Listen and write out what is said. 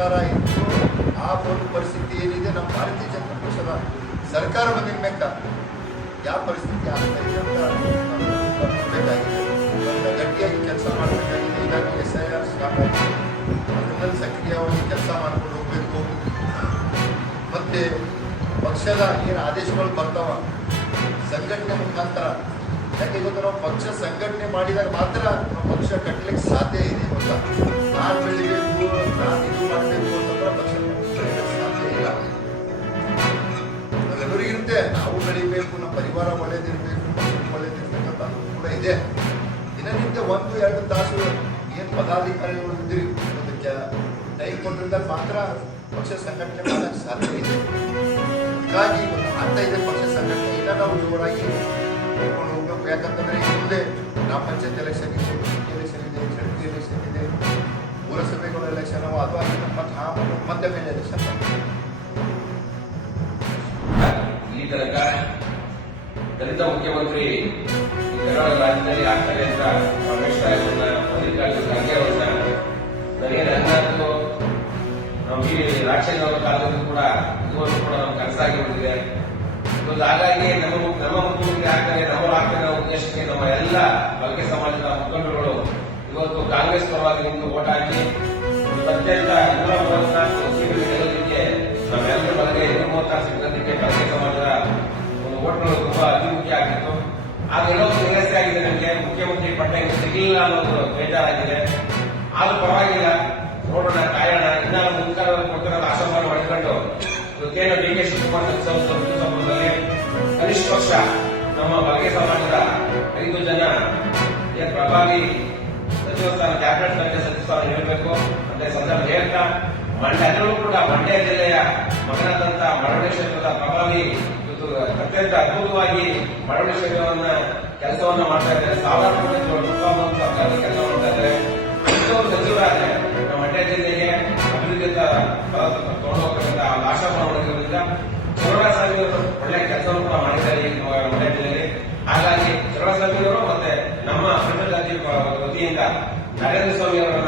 ಸರ್ಕಾರ ಇತ್ತು ಆ ಒಂದು ಪರಿಸ್ಥಿತಿ ಏನಿದೆ ನಮ್ಮ ಭಾರತೀಯ ಜನತಾ ಪಕ್ಷದ ಸರ್ಕಾರ ಬಂದಿದ ಮೇಲೆ ಯಾವ ಪರಿಸ್ಥಿತಿ ಆಗ್ತಾ ಇದೆ ಅಂತ ನೋಡಬೇಕಾಗಿದೆ. ಗಟ್ಟಿಯಾಗಿ ಕೆಲಸ ಮಾಡಬೇಕಾಗಿದೆ. ಈಗಾಗಲೇ SIR ಸ್ಟಾರ್ಟ್ ಆಗಿದೆ. ಅದರಲ್ಲಿ ಸಕ್ರಿಯವಾಗಿ ಕೆಲಸ ಮಾಡ್ಕೊಂಡು ಹೋಗಬೇಕು. ಮತ್ತು ಪಕ್ಷದ ಏನು ಆದೇಶಗಳು ಬರ್ತಾವ ಸಂಘಟನೆ ಮುಖಾಂತರ, ಯಾಕೆ ಇವತ್ತು ನಾವು ಪಕ್ಷ ಸಂಘಟನೆ ಮಾಡಿದಾಗ ಮಾತ್ರ ನಾವು ಪಕ್ಷ ಕಟ್ಟಲಿಕ್ಕೆ ಸಾಧ್ಯ ಇದೆ. ಗೊತ್ತಾ, ನಾನು ಬೆಳಿಬೇಕು, ನಾನು ಇದು ಮಾಡಬೇಕು ಅಂತಂದ್ರೆ ಪಕ್ಷ ಬೆಳಿಲಿಕ್ಕೆ ಸಾಧ್ಯ ಇಲ್ಲ. ನಾವೆಲ್ಲರಿಗಿರುತ್ತೆ, ನಾವು ಬೆಳಿಬೇಕು, ನಮ್ಮ ಪರಿವಾರ ಒಳ್ಳೇದಿರಬೇಕು, ಪಕ್ಷಕ್ಕೆ ಒಳ್ಳೇದಿರ್ಬೇಕಂತ ಕೂಡ ಇದೆ. ದಿನನಿತ್ಯ 1-2 ತಾಸು ಏನು ಪದಾಧಿಕಾರಿಗಳು ಇದ್ರಿ ಅದಕ್ಕೆ ಟೈಮ್ ಕೊಟ್ಟಿದ್ದಾಗ ಮಾತ್ರ ಪಕ್ಷ ಸಂಘಟನೆ ಮಾಡೋಕ್ಕೆ ಸಾಧ್ಯ ಇದೆ. ಹೀಗಾಗಿ ಒಂದು ಆಗ್ತಾ ಇದೆ ಪಕ್ಷ ಸಂಘಟನೆ. ಇಲ್ಲ ನಾವು ಜೋರಾಗಿ ಹೋಗ್ಕೊಂಡು ಹೋಗ್ಬೇಕು. ಯಾಕಂತಂದ್ರೆ ಈ ಮುಂದೆ ಗ್ರಾಮ ಪಂಚಾಯತ್ ಎಲೆಕ್ಷನ್ ಇದೆ, ಸಿಟಿ ಎಲೆಕ್ಷನ್ ಇದೆ, ಜಡ್ಪಿ ಎಲೆಕ್ಷನ್ ಇದೆ, ಪುರಸಭೆಗಳ ಎಲೆಕ್ಷನ್, ಅದು ಆಗಿ ಮಧ್ಯಮೇಲೆ ಎಲೆಕ್ಷನ್. ಈ ತನಕ ದಲಿತ ಮುಖ್ಯಮಂತ್ರಿ ಕರ್ನಾಟಕ ರಾಜ್ಯದಲ್ಲಿ ಆಗ್ತಾರೆ ಅಂತ ರಮೇಶ್ ರಾಯಣ್ಣ, ಮಲ್ಲಿಕಾರ್ಜುನ ಖರ್ಗೆ ಅವರನ್ನ ನನಗೆ ಅನ್ನೋದು ನಾವು ಈ ರಾಜಶೇಖರ ಅವರ ಕಾಲದಲ್ಲೂ ಕೂಡ ಇದುವರೆಗೂ ಕೂಡ ನಮ್ಮ ಕನಸಾಗಿ ಬಂದಿದೆ. ಇವತ್ತು ಹಾಗಾಗಿ ನಮ್ಮ ಮುಖ್ಯಮಂತ್ರಿ ಆಗ್ತಾರೆ, ನಮ್ಮರು ಆಗ್ತಾರೆ ಅನ್ನೋ ಉದ್ದೇಶಕ್ಕೆ ನಮ್ಮ ಎಲ್ಲ ಬಲ್ಕೆ ಸಮಾಜದ ಮುಖಂಡರುಗಳು ಇವತ್ತು ಕಾಂಗ್ರೆಸ್ ಪರವಾಗಿ ನಿಂತು ಓಟ್ ಹಾಕಿ ಅತ್ಯಂತ 134 ಸೀಟುಗಳು ಗೆಲ್ಲೋದಕ್ಕೆ ನಮ್ಮೆಲ್ಲರ ಬಲಗೆ 136 ಸಿಗಲಿಕ್ಕೆ ಬಲ್ಕೆ ಸಮಾಜದ ಒಂದು ಓಟ್ಗಳು ತುಂಬಾ ಅತಿ ಮುಖ್ಯ ಆಗಿತ್ತು. ಆಗ ಎಲ್ಲವೂ ಸಮಸ್ಯೆ ಆಗಿದೆ. ನನಗೆ ಮುಖ್ಯಮಂತ್ರಿ ಪಟ್ಟ ಸಿಗಲಿಲ್ಲ ಅನ್ನೋದು ಬೇಜಾರಾಗಿದೆ. ಆದ್ರೂ ಪರವಾಗಿಲ್ಲ, ನೋಡೋಣ, ಕಾಯೋಣ. ಇನ್ನಾರು ಮುಂದಿನ ಕೊಟ್ಟಿರೋ ಆಶಾಭಾವ ಮಾಡಿಕೊಂಡು ಇವತ್ತೇನು DK ಶಿವಕುಮಾರ್ ಸಂದರ್ಭದಲ್ಲಿ ಕನಿಷ್ಠ ಪಕ್ಷ ನಮ್ಮ ಬಲ್ಗೆ ಸಮಾಜದ 5 ಜನ ಪ್ರಭಾವಿ ಸಚಿವ ಸ್ಥಾನ, ಕ್ಯಾಬಿನೆಟ್ ದರ್ಜೆ ಸಚಿವ ಸ್ಥಾನ ನೀಡಬೇಕು ಅಂತ ಸಂದರ್ಭ ಹೇಳ್ತಾ, ಎಲ್ಲರೂ ಕೂಡ ಮಂಡ್ಯ ಜಿಲ್ಲೆಯ ಮಗನಾದಂತ ಮರವಳ್ಳಿ ಕ್ಷೇತ್ರದ ಪ್ರಭಾವಿ ಅತ್ಯಂತ ಅದ್ಭುತವಾಗಿ ಮರವಳ್ಳಿ ಕ್ಷೇತ್ರವನ್ನ ಕೆಲಸವನ್ನ ಮಾಡ್ತಾ ಇದ್ದಾರೆ. ಸಾವಿರಾರು ಕೋಟಿ ಸರ್ಕಾರದ ಕೆಲಸ ಮಾಡ್ತಾ ಇದ್ದಾರೆ. ಸಚಿವರಾದ್ರೆ ನಮ್ಮ ಮಂಡ್ಯ ಜಿಲ್ಲೆಗೆ ಅಭಿವೃದ್ಧಿ ತಗೊಂಡು ಹೋಗ್ತಕ್ಕಂಥ ಆಶಾಭಾವ ಮಾಡಿರೋದ್ರಿಂದ ಚಲುವರಾಜಸ್ವಾಮಿ ಅವರು ಒಳ್ಳೆ ಕೆಲಸವನ್ನು ಕೂಡ ಮಾಡಿದ್ದಾರೆ ಈ ಮಂಡ್ಯ ಜಿಲ್ಲೆಯಲ್ಲಿ. ಹಾಗಾಗಿ ಚಲುವರಾಜಸ್ವಾಮಿ ಅವರು ಮತ್ತೆ ನಮ್ಮ ಅಭಿವೃದ್ಧಿ ವತಿಯಿಂದ ನರೇಂದ್ರ ಸ್ವಾಮಿ ಅವರ